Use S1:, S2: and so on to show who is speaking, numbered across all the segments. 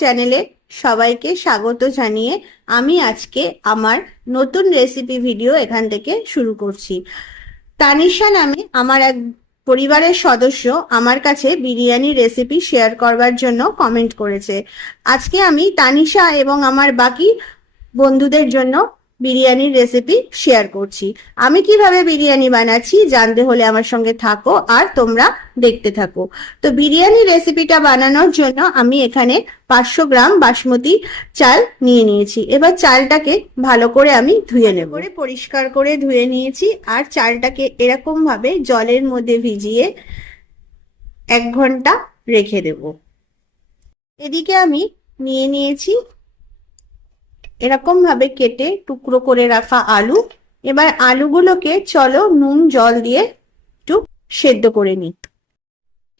S1: চ্যানেলে সবাইকে স্বাগত জানিয়ে আমি আজকে আমার নতুন রেসিপি ভিডিও এখান থেকে শুরু করছি। তানিশা নামে আমার এক পরিবারের সদস্য আমার কাছে বিরিয়ানি রেসিপি শেয়ার করবার জন্য কমেন্ট করেছে। আজকে আমি তানিশা এবং আমার বাকি বন্ধুদের জন্য বিরিয়ানির রেসিপি শেয়ার করছি। আমি কীভাবে বিরিয়ানি বানাচ্ছি জানতে হলে আমার সঙ্গে থাকো আর তোমরা দেখতে থাকো। তো বিরিয়ানি রেসিপিটা বানানোর জন্য আমি এখানে পাঁচশো গ্রাম বাসমতি চাল নিয়ে নিয়েছি। এবার চালটাকে ভালো করে আমি ধুয়ে নেব। করে পরিষ্কার করে ধুয়ে নিয়েছি আর চালটাকে এরকম ভাবে জলের মধ্যে ভিজিয়ে এক ঘণ্টা রেখে দেব। এদিকে আমি নিয়ে নিয়েছি এরকম ভাবে কেটে টুকরো করে রাখা আলু। এবার আলুগুলোকে চলো নুন, জল দিয়ে একটু সেদ্ধ করে নিই।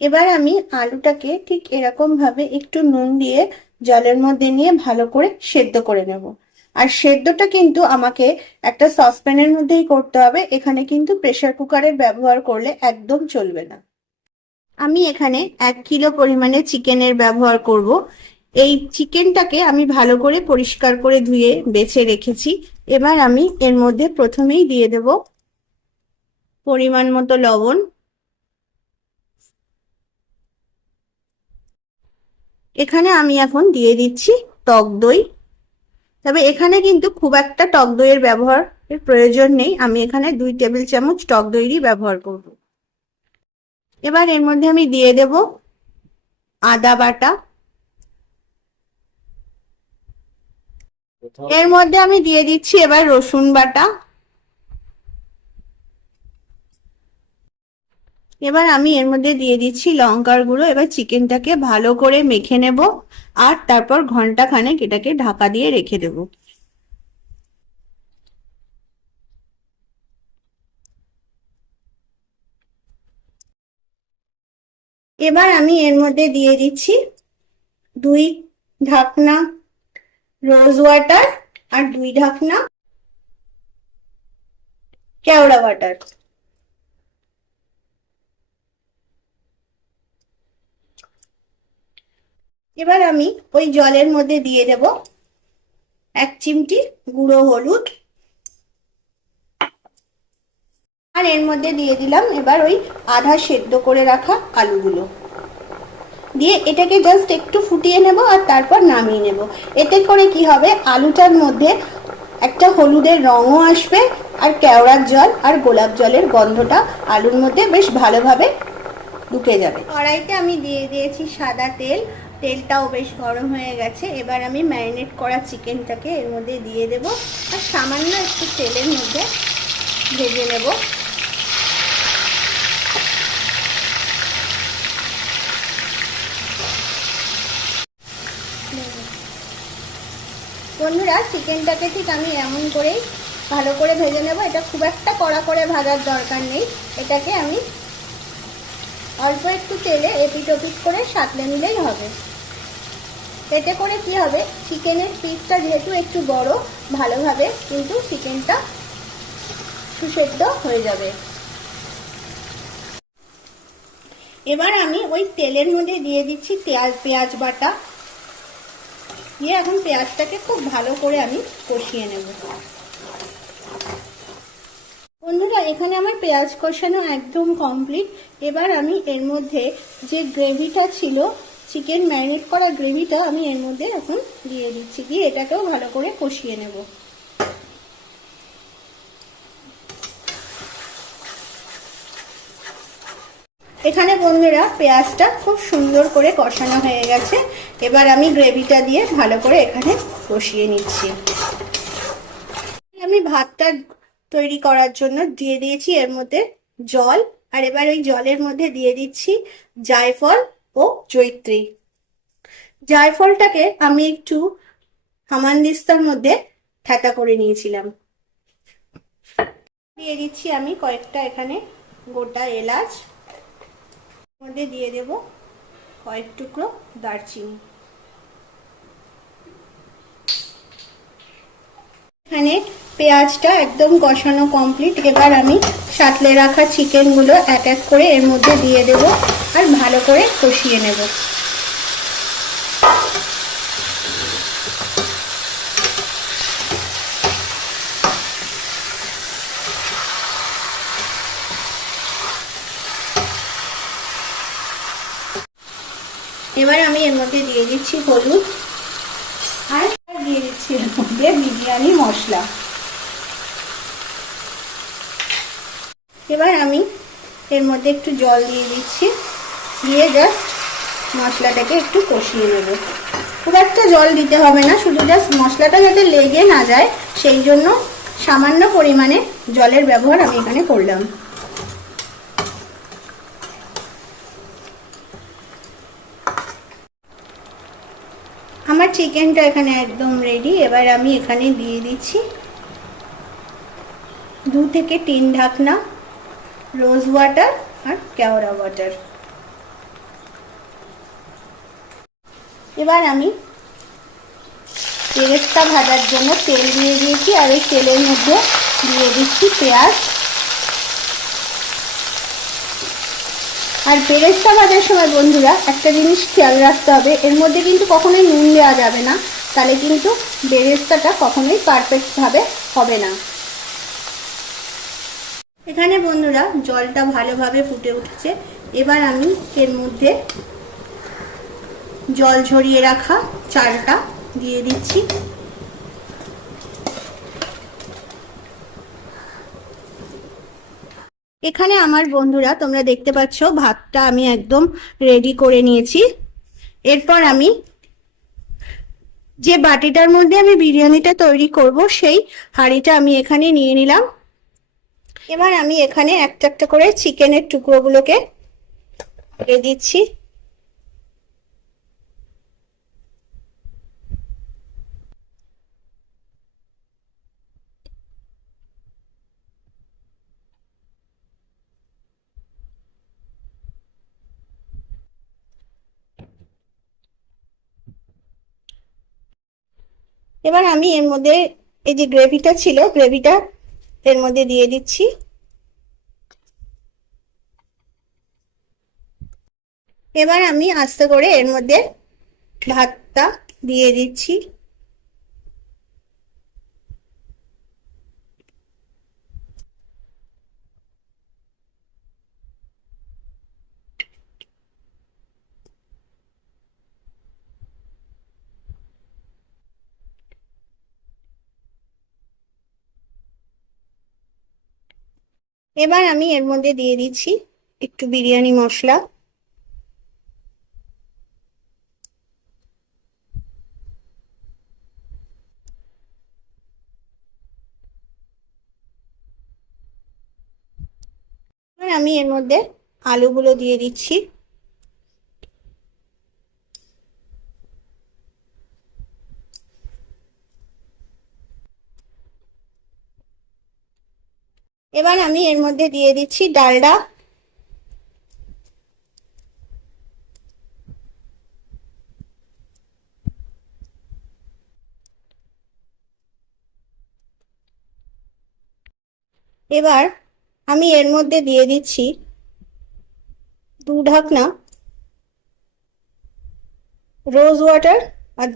S1: এবার আমি আলুটাকে ঠিক এরকম ভাবে একটু নুন দিয়ে জলের মধ্যে নিয়ে ভালো করে সেদ্ধ করে নেব। আর সেদ্ধটা কিন্তু আমাকে একটা সসপ্যানের মধ্যেই করতে হবে। এখানে কিন্তু প্রেসার কুকারের ব্যবহার করলে একদম চলবে না। আমি এখানে এক কিলো পরিমাণে চিকেনের ব্যবহার করব। এই চিকেনটাকে আমি ভালো করে পরিষ্কার করে ধুয়ে বেছে রেখেছি। এবার আমি এর মধ্যে প্রথমেই দিয়ে দেব পরিমাণ মতো লবণ। এখানে আমি এখন দিয়ে দিচ্ছি টক দই। তবে এখানে কিন্তু খুব একটা টক দইয়ের ব্যবহার এর প্রয়োজন নেই। আমি এখানে দুই টেবিল চামচ টক দইরই ব্যবহার করব। এবার এর মধ্যে আমি দিয়ে দেব আদা বাটা। এর মধ্যে আমি দিয়ে দিচ্ছি এবার রসুন বাটা। এবার আমি এর মধ্যে দিয়ে দিচ্ছি লঙ্কার গুঁড়ো। এবার চিকেনটাকে ভালো করে মেখে নেব আর তারপর ঘণ্টা খানেক এটাকে ঢাকা দিয়ে রেখে দেব। এবার আমি এর মধ্যে দিয়ে দিচ্ছি দুই ঢাকনা রোজ ওয়াটার আর দুই ঢাকনা কেওড়া ওয়াটার। এবার আমি ওই জলের মধ্যে দিয়ে দেব এক চিমটি গুঁড়ো হলুদ। আর এর মধ্যে দিয়ে দিলাম এবার ওই আধা সেদ্ধ করে রাখা আলুগুলো। দিয়ে এটাকে জাস্ট একটু ফুটিয়ে নেব আর তারপর নামিয়ে নেব। এতে করে কি হবে? আলুটার মধ্যে একটা হলুদের রঙও আসবে আর কেওড়ার জল আর গোলাপ জলের গন্ধটা আলুর মধ্যে বেশ ভালোভাবে ঢুকে যাবে। কড়াইতে আমি দিয়ে দিয়েছি সাদা তেল। তেলটাও বেশ গরম হয়ে গেছে। এবার আমি ম্যারিনেট করা চিকেনটাকে এর মধ্যে দিয়ে দেব। আর সামান্য একটু তেলের মধ্যে ভেজে নেব। বন্ধুরা চিকেনটাকে ঠিক আমি এমন করেই ভালো করে ভেজে নেব। এটা খুব একটা কড়া করে ভাজার দরকার নেই। এটাকে আমি অল্প একটু তেলে এপিট ওপিট করে সাঁতলে নিলেই হবে। এতে করে কি হবে? চিকেনের পিসটা যেহেতু একটু বড়, ভালোভাবে কিন্তু চিকেনটা সুসেদ্ধ হয়ে যাবে। এবার আমি ওই তেলের মধ্যে দিয়ে দিচ্ছি পেঁয়াজ পেঁয়াজ বাটা। দিয়ে এখন পেঁয়াজটাকে খুব ভালো করে আমি কষিয়ে নেব। বন্ধুরা, এখানে আমার পেঁয়াজ কষানো একদম কমপ্লিট। এবার আমি এর মধ্যে যে গ্রেভিটা ছিল, চিকেন ম্যারিনেট করা গ্রেভিটা, আমি এর মধ্যে এখন দিয়ে দিচ্ছি। দিয়ে এটাকেও ভালো করে কষিয়ে নেব। এখানে বন্ধুরা পেঁয়াজটা খুব সুন্দর করে কষানো হয়ে গেছে। এবার আমি গ্রেভিটা দিয়ে ভালো করে এখানে কষিয়ে নিচ্ছি। আমি ভাতটা তৈরি করার জন্য দিয়ে দিয়েছি এর মধ্যে জল। আর এবার ওই জলের মধ্যে দিয়ে দিচ্ছি জায়ফল ও জৈত্রী। জায়ফলটাকে আমি একটু হামানদিস্তার মধ্যে থেতা করে নিয়েছিলাম। দিয়ে দিচ্ছি আমি কয়েকটা এখানে গোটা এলাচ। মধ্যে দিয়ে দেব কয়েক টুকরো দারচিনি। এখানে পেঁয়াজটা একদম কষানো কমপ্লিট এবার আমি সাতলে রাখা চিকেনগুলো এক এক করে এর মধ্যে দিয়ে দেব আর ভালো করে কষিয়ে নেব। এবার আমি এর মধ্যে দিয়ে দিচ্ছি হলুদ আর দিয়ে দিচ্ছি এর মধ্যে বিরিয়ানি মশলা। এবার আমি এর মধ্যে একটু জল দিয়ে দিচ্ছি। দিয়ে জাস্ট মশলাটাকে একটু কষিয়ে নেব। খুব একটা জল দিতে হবে না, শুধু জাস্ট মশলাটা যাতে লেগে না যায়, সেই জন্য সামান্য পরিমাণে জলের ব্যবহার আমি এখানে করলাম। আমার চিকেনটা এখানে একদম রেডি এবার আমি এখানে দিয়ে দিচ্ছি দু থেকে তিন ঢাকনা রোজ ওয়াটার আর কেওড়া ওয়াটার এবার আমি পেরেস্তা ভাজার জন্য তেল দিয়ে দিয়েছি, আর ওই তেলের মধ্যে দিয়ে দিচ্ছি পেঁয়াজ। আর বেরেস্তা ভাজার সময় বন্ধুরা, একটা জিনিস খেয়াল রাখতে হবে, এর মধ্যে কিন্তু কখনোই নুন দেওয়া যাবে না। তাহলে কিন্তু বেরেস্তাটা কখনোই পারফেক্টভাবে হবে না। এখানে বন্ধুরা, জলটা ভালোভাবে ফুটে উঠেছে। এবার আমি এর মধ্যে জল ঝরিয়ে রাখা চালটা দিয়ে দিচ্ছি। এখানে আমার বন্ধুরা, তোমরা দেখতে পাচ্ছ, ভাতটা আমি একদম রেডি করে নিয়েছি। এরপর আমি যে বাটিটার মধ্যে আমি বিরিয়ানিটা তৈরি করব, সেই হাঁড়িটা আমি এখানে নিয়ে নিলাম। এবার আমি এখানে একটা একটা করে চিকেনের টুকরোগুলোকে দিচ্ছি। এবার আমি এর মধ্যে এই যে গ্রেভিটা ছিল, গ্রেভিটা এর মধ্যে দিয়ে দিচ্ছি। এবার আমি আস্তে করে এর মধ্যে ভাতটা দিয়ে দিচ্ছি। এবার আমি এর মধ্যে দিয়ে দিচ্ছি একটু বিরিয়ানি মশলা। আমি এর মধ্যে আলুগুলো দিয়ে দিচ্ছি। এবার আমি এর মধ্যে দিয়ে দিচ্ছি ডালডা। এবার আমি এর মধ্যে দিয়ে দিচ্ছি দু ঢাকনা রোজ ওয়াটার আর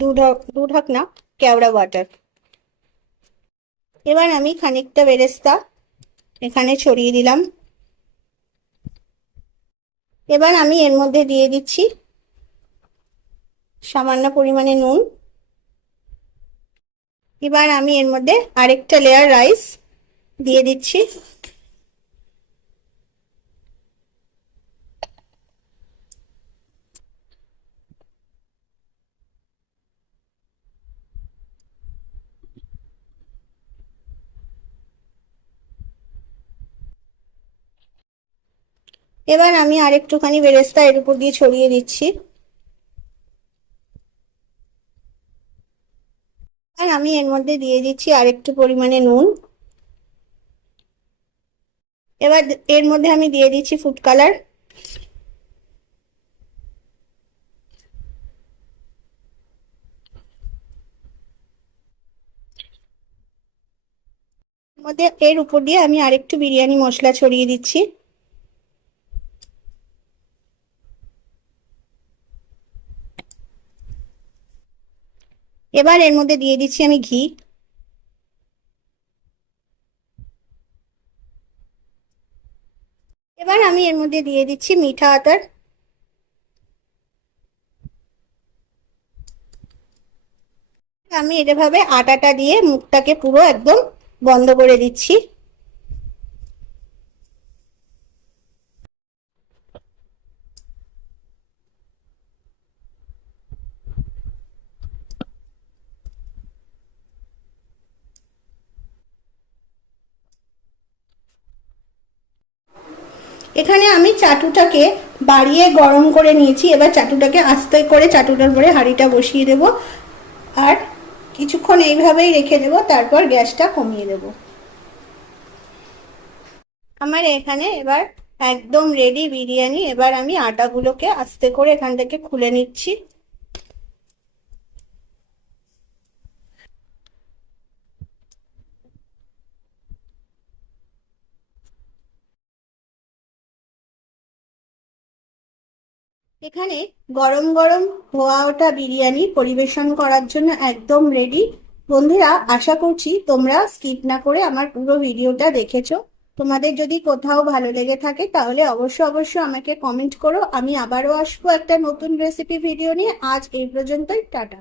S1: দু ঢাকনা কেওড়া ওয়াটার। এবার আমি খানিকটা বেরেস্তা এখানে ছড়িয়ে দিলাম। এবার আমি এর মধ্যে দিয়ে দিচ্ছি সামান্য পরিমাণে নুন। এবার আমি এর মধ্যে আরেকটা লেয়ার রাইস দিয়ে দিচ্ছি। এবার আমি আরেকটুখানি বেরেস্তা এর উপর দিয়ে ছড়িয়ে দিচ্ছি। আর আমি এর মধ্যে দিয়ে দিচ্ছি আর একটু পরিমাণে নুন। এবার এর মধ্যে আমি দিয়ে দিচ্ছি ফুড কালার। মধ্যে এর উপর দিয়ে আমি আরেকটু বিরিয়ানি মশলা ছড়িয়ে দিচ্ছি। এবার এর মধ্যে দিয়ে দিচ্ছি আমি ঘি। এবার আমি এর মধ্যে দিয়ে দিচ্ছি মিঠা আতার। আমি এটা ভাবে আটাটা দিয়ে মুখটাকে পুরো একদম বন্ধ করে দিচ্ছি। এখানে আমি চাটুটাকে বাড়িয়ে গরম করে নিয়েছি। এবার চাটুটাকে আস্তে করে চাটুটার পরে হাঁড়িটা বসিয়ে দেব। আর কিছুক্ষণ এইভাবেই রেখে দেব, তারপর গ্যাসটা কমিয়ে দেব। আমার এখানে এবার একদম রেডি বিরিয়ানি। এবার আমি আটাগুলোকে আস্তে করে এখান থেকে খুলে নিচ্ছি। এখানে গরম গরম ধোয়া ওঠা বিরিয়ানি পরিবেশন করার জন্য একদম রেডি বন্ধুরা, আশা করছি তোমরা স্কিপ না করে আমার পুরো ভিডিওটা দেখেছ। তোমাদের যদি কোথাও ভালো লেগে থাকে তাহলে অবশ্যই অবশ্যই আমাকে কমেন্ট করো। আমি আবারও আসব একটা নতুন রেসিপি ভিডিও নিয়ে। আজ এই পর্যন্তই, টাটা।